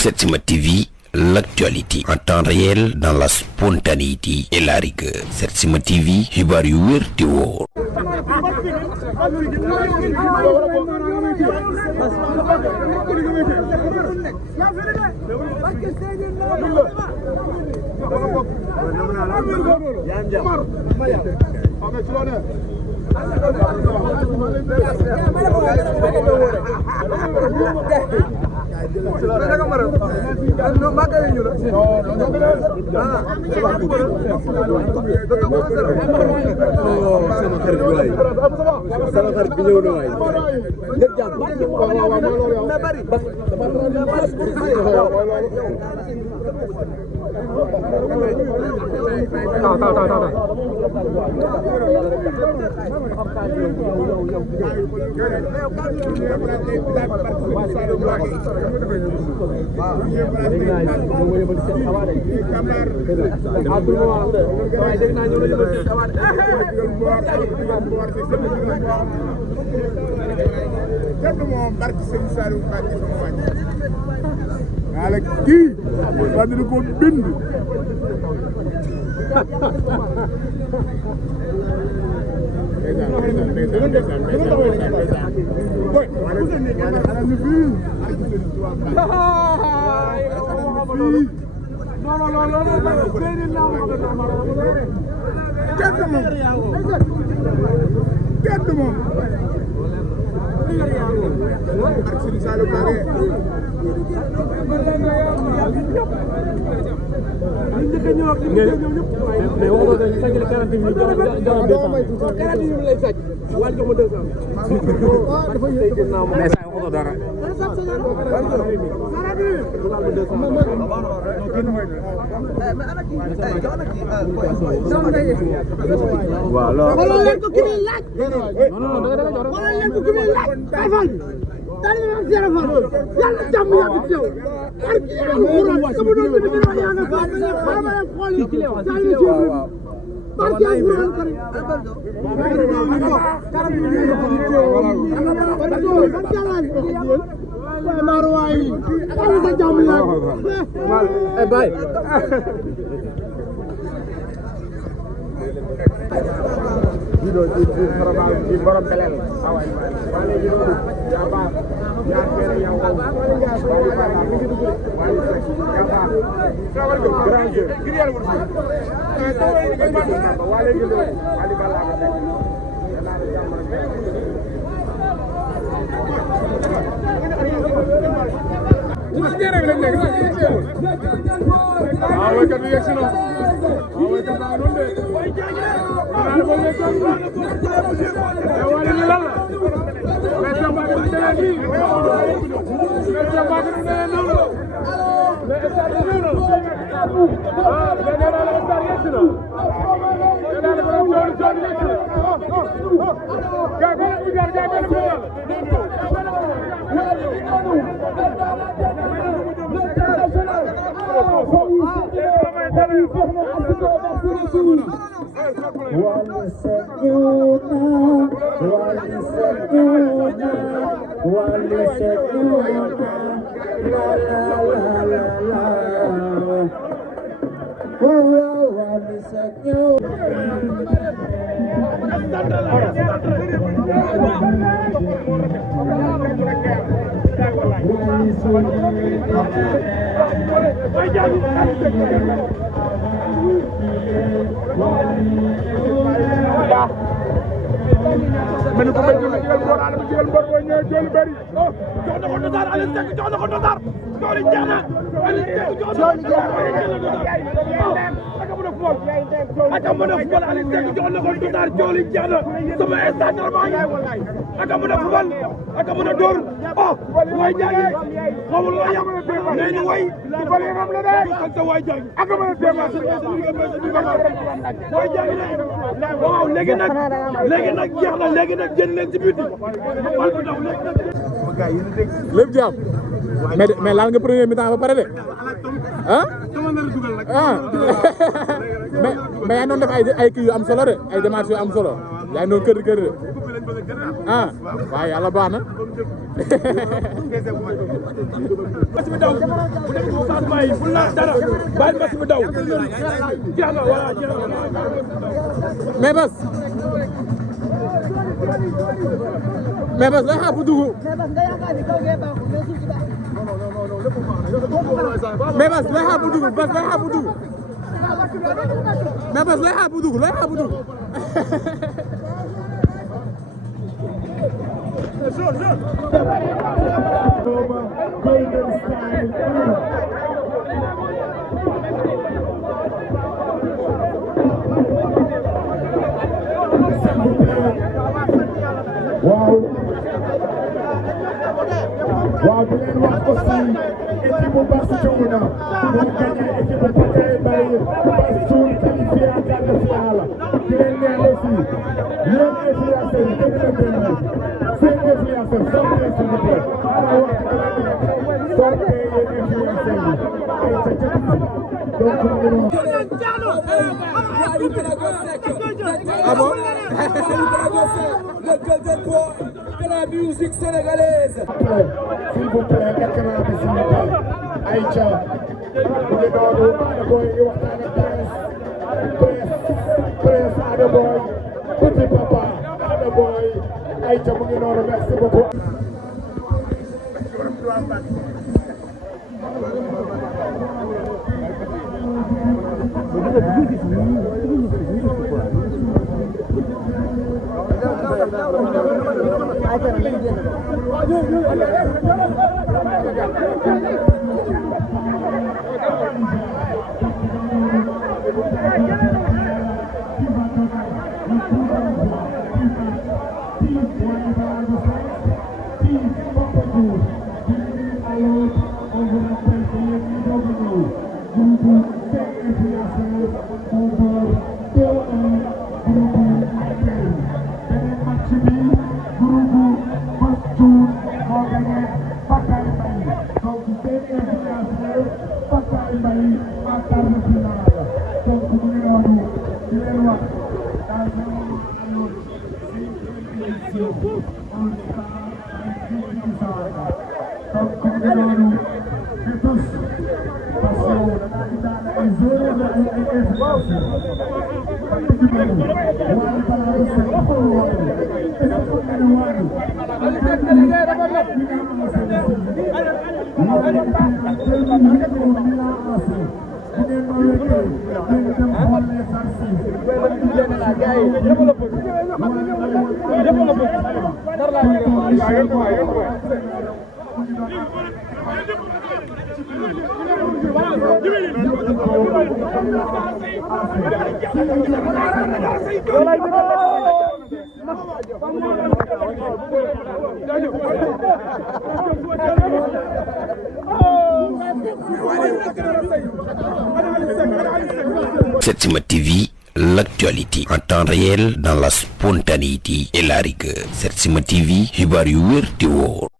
Setsima TV, l'actualité en temps réel dans la spontanéité et la rigueur. Setsima TV, xibaar yu wér te wóor. lépp jàpp mais laal nga premier mi-temps ba pare de ah mais yaa ngi doon def ay kii yu am solo de ay démarches yu am solo yaa ngi doon kër de ah waaw yàlla baax na. mbas mi daw bu demee ko Fatou Maye bu la dara bàyyi mbas mi daw jeex na voilà jeex na. mais bas lay xaar bu dugg. mais bas lay xaar bu dugg bas lay xaar bu dugg. mais bas lay xaar bu dugg lay xaar bu dugg. waaw di leen wax aussi équipe bu Barcelone moo gagné équipe bu Pakay Baye Barcelone qualifié en quart de finale di leen neex aussi yéen influenceurs yi dégg na benn seen influenceurs sortez s'il vous plaît maa wax ci gën a sortez yéen influenceurs yi ay ca ca donc mu ngi noonu. Ah bon? Le golden boy de la musique sénégalaise. S'il vous plaît, écran bi s'il vous plaît. Aïcha, mu ngi noonu Ada Boy ngi waxtaan ak presse Ada Boy, petit papa Ada Boy. Aïcha mu ngi noonu, merci beaucoup. Setsima TV, l'actualité en temps réel dans la spontanéité et la rigueur. Setsima TV, xibaar yu wér te wóor.